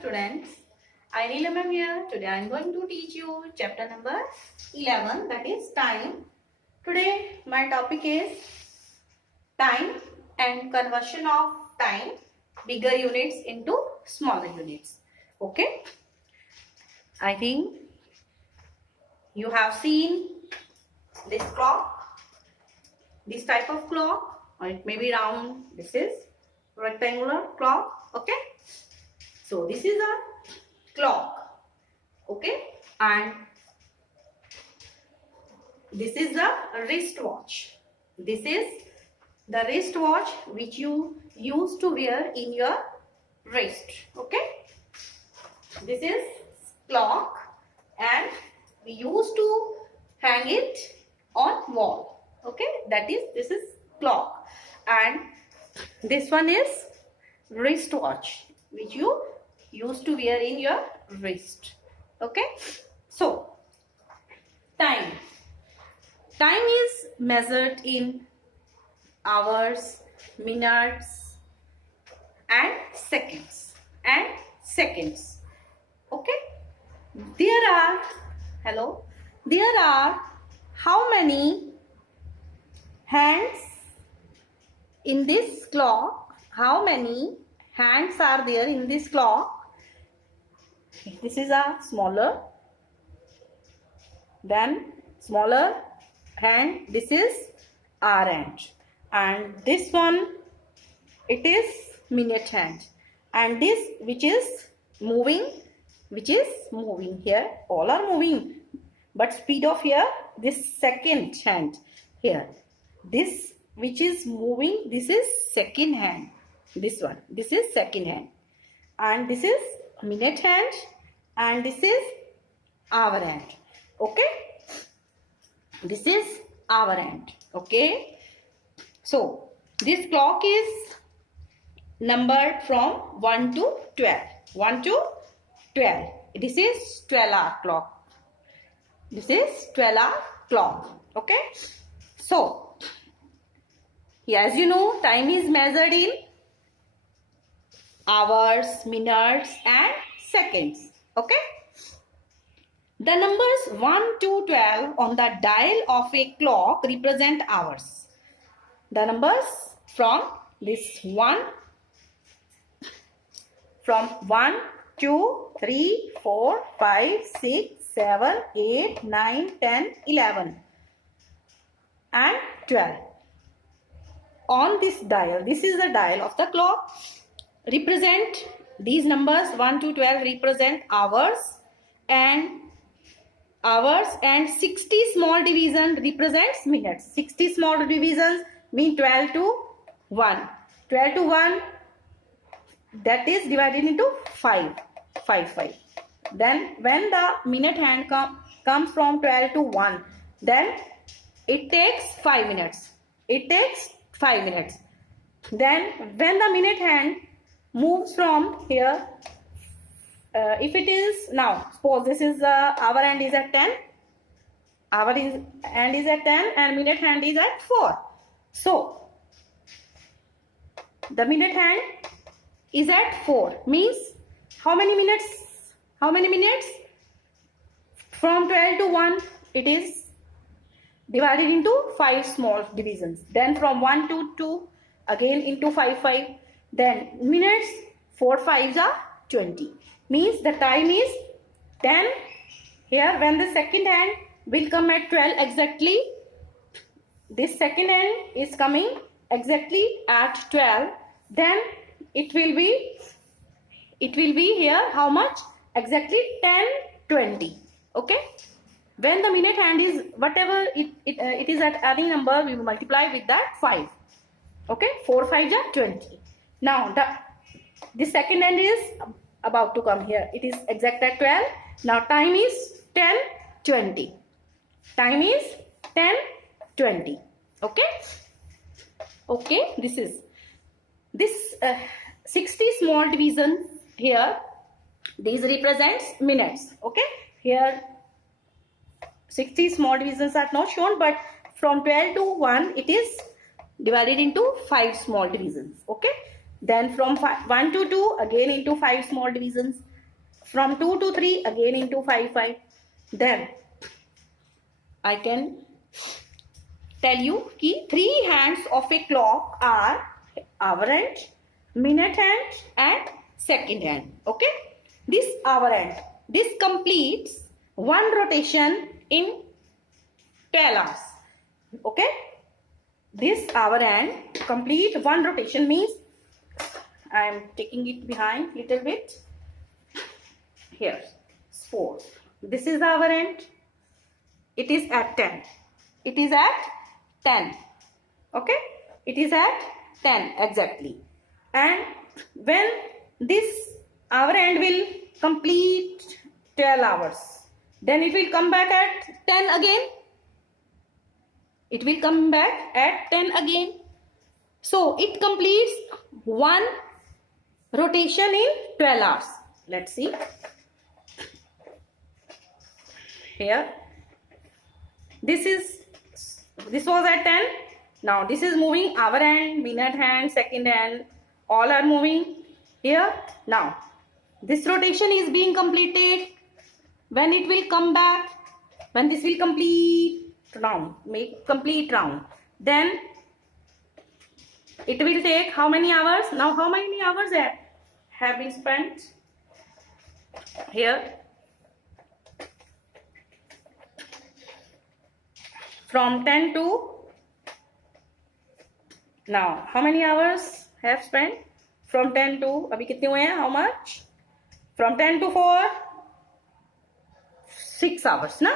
students. I Neelam am here. Today I am going to teach you chapter number 11, that is time. Today my topic is time and conversion of time, bigger units into smaller units. Okay. I think you have seen this clock, this type of clock, or it may be round. This is rectangular clock. Okay. So this is a clock. Okay. And this is a wristwatch. This is the wristwatch which you used to wear in your wrist. Okay. This is clock and we used to hang it on wall. Okay. This is clock, and this one is wristwatch which you used to wear in your wrist. Okay. So time is measured in hours, minutes and seconds Okay. There are how many hands in this clock? How many hands are there in this clock? This is a smaller, then smaller hand. This is hour hand, and this one it is minute hand, and this which is moving here. All are moving, but speed of here, this second hand here. This which is moving, this is second hand. This one, this is second hand, and this is minute hand, and this is hour hand. Okay. This is hour hand. Okay. So this clock is numbered from 1 to 12. 1 to 12. This is 12-hour clock. This is 12-hour clock. Okay. So here, as you know, time is measured in hours, minutes and seconds. Okay. The numbers 1 to 12 on the dial of a clock represent hours. The numbers from 1, 2, 3, 4, 5, 6, 7, 8, 9, 10, 11 and 12. On this dial, this is the dial of the clock, represent these numbers 1 to 12 represent hours, and 60 small division represents minutes. 60 small divisions mean 12 to 1. 12 to 1, that is divided into 5. Then when the minute hand comes from 12 to 1, then it takes 5 minutes. Then when the minute hand moves from here, if it is now, suppose this is hour hand is at 10. Hour hand is at 10 and minute hand is at 4. So the minute hand is at 4 means how many minutes? From 12 to 1, it is divided into 5 small divisions. Then from 1 to 2, again into 5. Then minutes, 4 5s are 20. Means the time is 10. Here when the second hand will come at 12 exactly, this second hand is coming exactly at 12, then it will be here how much? Exactly 10 20. Okay. When the minute hand is whatever it is at any number, we will multiply with that 5. Okay. 4 5 are 20. Now the second hand is about to come here. It is exact at 12. Now time is 10 20. Time is 10 20. Okay. Okay. This 60 small division here. These represents minutes. Okay. Here 60 small divisions are not shown, but from 12 to 1 it is divided into 5 small divisions. Okay. Then from 1 to 2 again into 5 small divisions. From 2 to 3 again into 5 5. Then I can tell you कि 3 hands of a clock are hour hand, minute hand and second hand. Okay, this hour hand, this completes one rotation in 12 hours. Okay, this hour hand complete one rotation means I am taking it behind little bit. Here 4. This is hour hand. It is at 10. It is at 10. Okay, it is at 10 exactly. And when this hour end will complete 12 hours, then it will come back at 10 again. It will come back at 10 again. So it completes one rotation in 12 hours. Let's see. Here. This was at 10. Now this is moving hour hand, minute hand, second hand. All are moving here. Now this rotation is being completed. When it will come back, when this will complete round, make complete round, then it will take how many hours? Now how many hours have been spent here? From 10 to now how many hours have spent? From 10 to अभी कितने हुए हैं? How much? From 10 to 4 6 hours ना?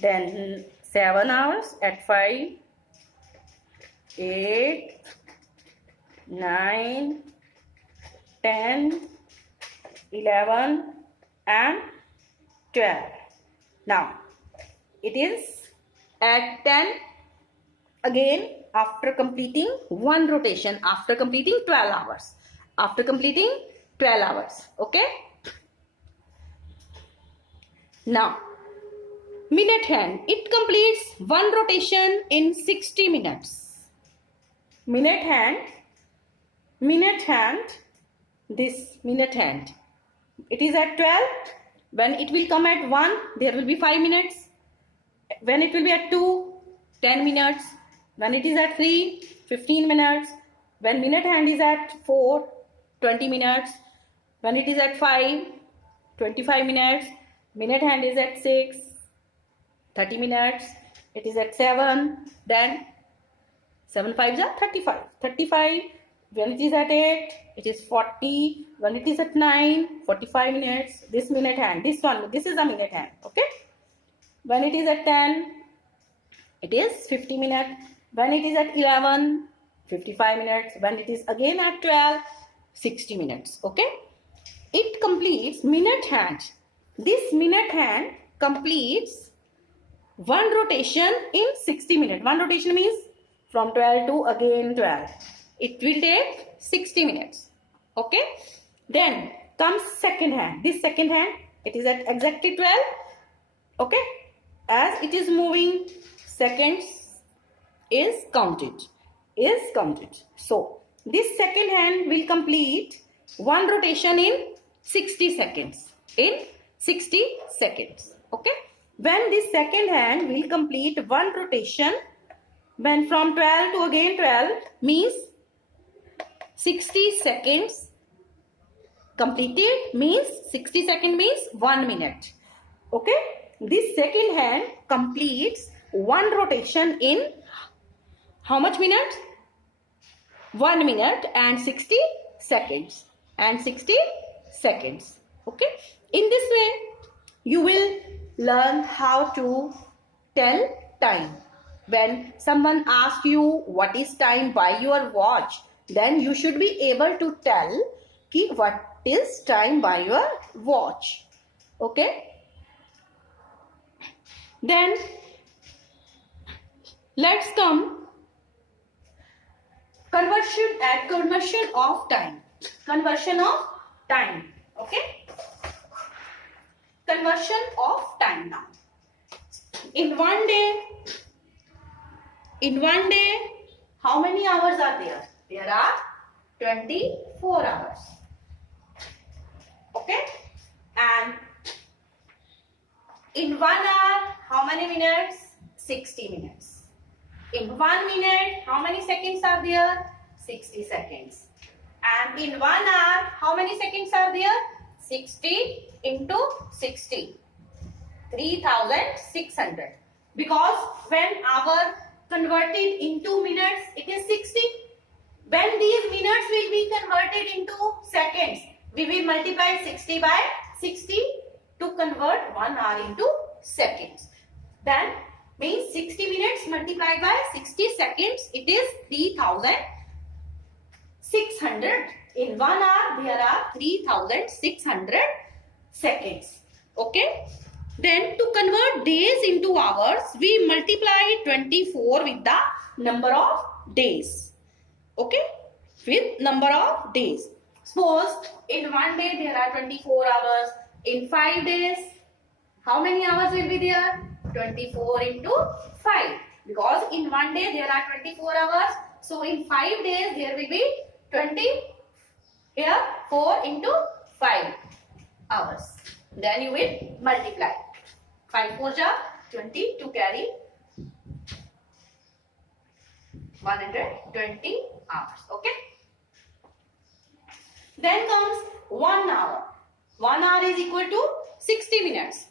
Then 7 hours at 5 8 9 10 11 and 12. Now it is at 10 again after completing one rotation, after completing 12 hours. After completing 12 hours. Okay. Now minute hand, it completes one rotation in 60 minutes. Minute hand, this minute hand, it is at 12. When it will come at 1, there will be 5 minutes. When it will be at 2, 10 minutes. When it is at 3, 15 minutes. When minute hand is at 4, 20 minutes. When it is at 5, 25 minutes. Minute hand is at 6, 30 minutes. It is at 7, then 7 5s are 35. 35. When it is at 8, it is 40. When it is at 9, 45 minutes. This minute hand, this is a minute hand. Okay. When it is at 10, it is 50 minutes. When it is at 11, 55 minutes. When it is again at 12, 60 minutes. Okay. It completes minute hand. This minute hand completes one rotation in 60 minutes. One rotation means from 12 to again 12. It will take 60 minutes. Okay. Then comes second hand. This second hand, it is at exactly 12. Okay. As it is moving, seconds is counted. So this second hand will complete one rotation in 60 seconds. Okay. When this second hand will complete one rotation, when from 12 to again 12 means 60 seconds completed means 60 seconds means 1 minute. Okay. This second hand completes one rotation in how much minutes? 1 minute and 60 seconds. Okay. In this way, you will learn how to tell time. When someone asks you what is time by your watch, then you should be able to tell what is time by your watch. Okay. Then let's come conversion of time. Conversion of time. Okay. Conversion of time now. In one day, how many hours are there? There are 24 hours. Okay, and in 1 hour, how many minutes? 60 minutes. In 1 minute, how many seconds are there? 60 seconds. And in 1 hour, how many seconds are there? 60 into 60. 3600. Because when hour converted into minutes, it is 60. When these minutes will be converted into seconds, we will multiply 60 by 60 to convert 1 hour into seconds. Then means 60 minutes multiplied by 60 seconds, it is 3600. In 1 hour, there are 3600 seconds. Okay. Then to convert days into hours, we multiply 24 with the number of days. Okay. With number of days. Suppose in 1 day there are 24 hours. In 5 days, how many hours will be there? 24 into 5. Because in 1 day there are 24 hours. So in 5 days there will be 4 into 5 hours. Then you will multiply. 5 4 ja 20 to carry 120 hours. Okay. Then comes 1 hour. 1 hour is equal to 60 minutes.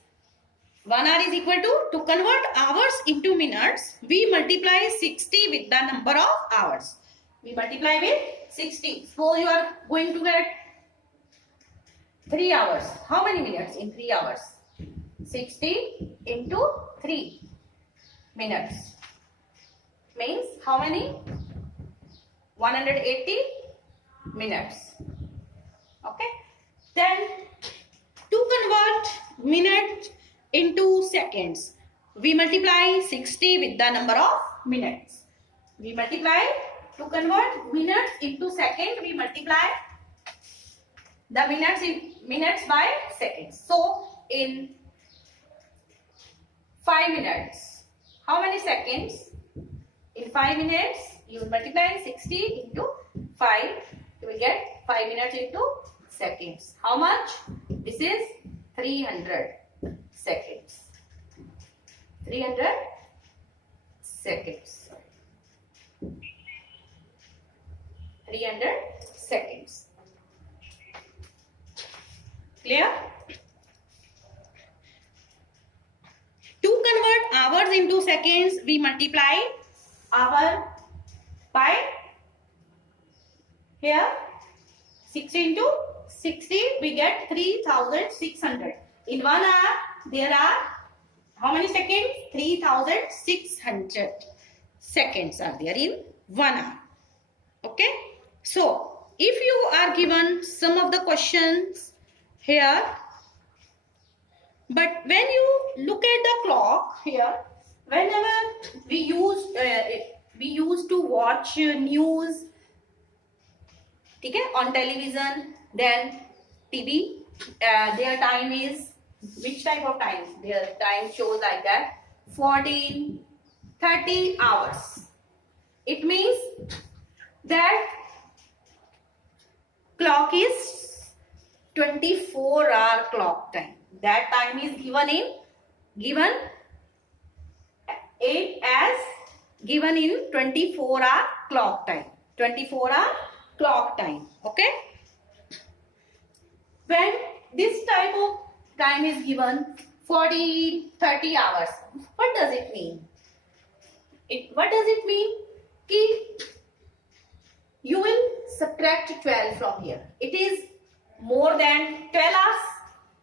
1 hour is equal to convert hours into minutes, we multiply 60 with the number of hours. We multiply with 60. Suppose you are going to get 3 hours. How many minutes in 3 hours? 60 into 3 minutes. Means how many? 180 minutes. Okay. Then to convert minute into seconds, we multiply 60 with the number of minutes. We multiply to convert minutes into seconds. We multiply the minutes by seconds. So in 5 minutes, how many seconds? In 5 minutes, you will multiply 60 into 5. You will get 5 minutes into seconds. How much? This is 300 seconds. 300 seconds. 300 seconds. Clear? To convert hours into seconds, we multiply hour by here 60 into 60, we get 3600. In 1 hour, there are how many seconds? 3600 seconds are there in 1 hour. Okay. So, if you are given some of the questions here, but when you look at the clock here, whenever we used to watch news, okay, on television, then TV, their time is, which type of time? Their time shows like that, 14, 30 hours. It means that clock is 24-hour clock time. That time is given in 24-hour clock time. 24-hour clock time. Okay. When this type of time is given 40, 30 hours, what does it mean? What does it mean? You will subtract 12 from here. It is more than 12 hours.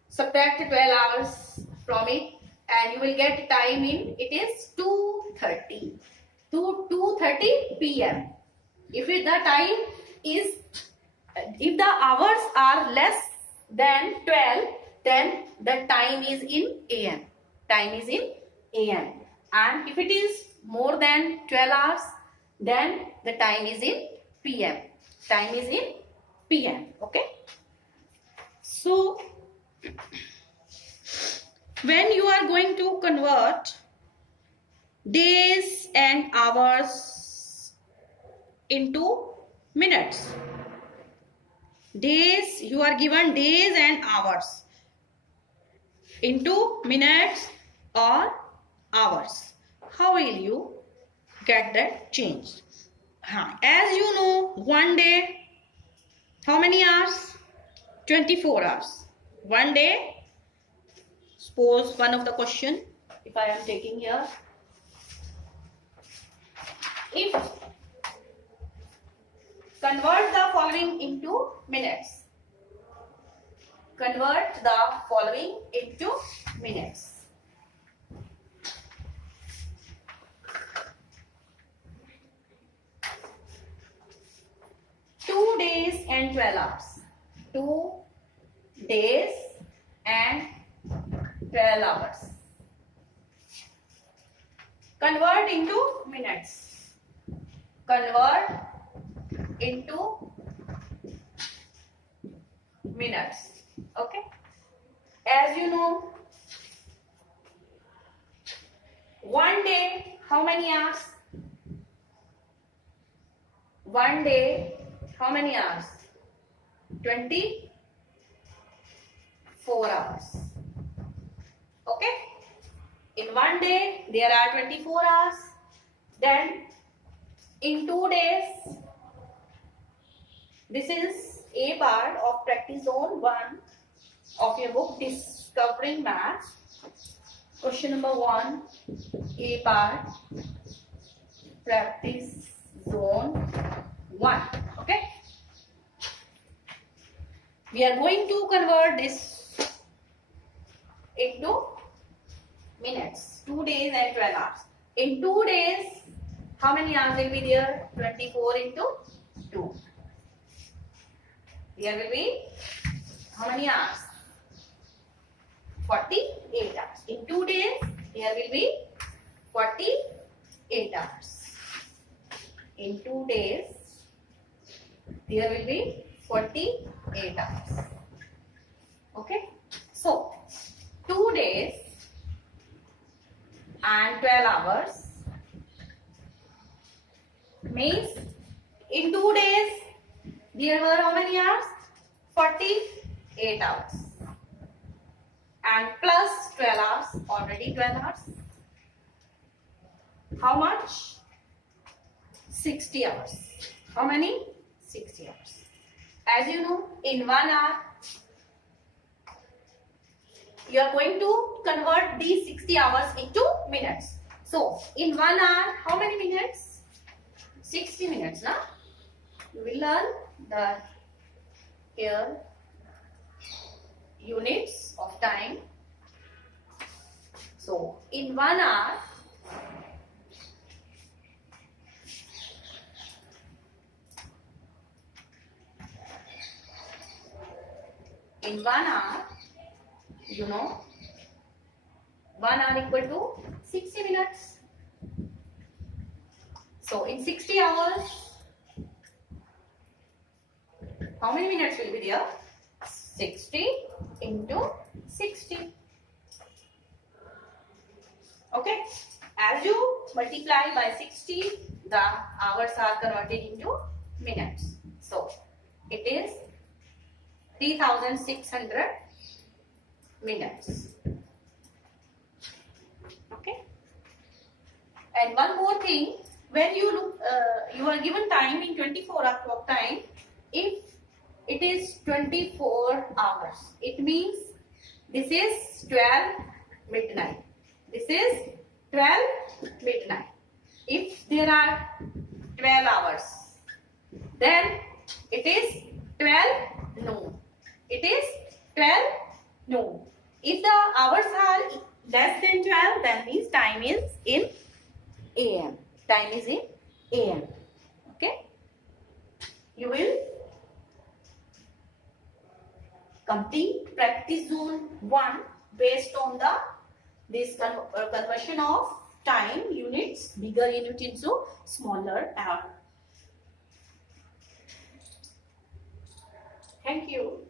Subtract 12 hours from it and you will get time in, it is 2:30 to 2:30 p.m. If the hours are less than 12, then the time is in AM. Time is in AM. And if it is more than 12 hours, then the time is in PM. Time is in PM. Okay. So, when you are going to convert days and hours into minutes, days, you are given days and hours into minutes or hours. How will you get that change? As you know, one day, how many hours? 24 hours. One day, suppose one of the question, if I am taking here, if convert the following into minutes. Convert the following into minutes. Two days and 12 hours. 2 days and 12 hours. Convert into minutes. Convert into minutes. Okay. As you know, one day, how many hours? One day, how many hours? 24 hours. Okay. In one day, there are 24 hours. Then, in 2 days, this is a part of practice zone 1 of your book Discovering Maths. Question number 1, A part, practice zone 1. Okay. We are going to convert this into minutes. 2 days and 12 hours. In 2 days, how many hours will be there? 24 into 2. There will be how many hours? 48 hours. In 2 days, there will be 48 hours. In 2 days, there will be 48 hours. Okay. So, 2 days and 12 hours means in 2 days there were how many hours? 48 hours. And plus 12 hours, already 12 hours. How much? 60 hours. How many? 60 hours. As you know, in 1 hour, you are going to convert these 60 hours into minutes. So, in 1 hour, how many minutes? 60 minutes, na? You will learn the here units of time. So, in 1 hour, you know, 1 hour equal to 60 minutes. So, in 60 hours, how many minutes will be there? 60 into 60. Okay. As you multiply by 60, the hours are converted into minutes. So, it is 3600 minutes. Okay. And one more thing, when you look, you are given time in 24 o'clock time. If it is 24 hours, it means this is 12 midnight. This is 12 midnight. If there are 12 hours, then it is 12 noon. It is 12 noon. If the hours are less than 12, then means time is in AM. Time is in AM. Okay. You will complete practice zone 1 based on this conversion of time units, bigger unit into smaller hour. Thank you.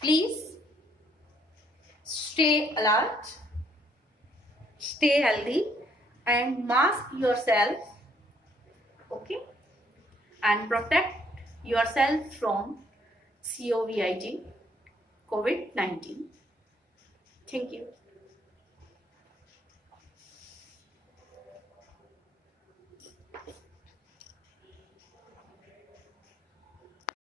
Please stay alert, stay healthy, and mask yourself. Okay, and protect yourself from COVID, COVID-19. Thank you.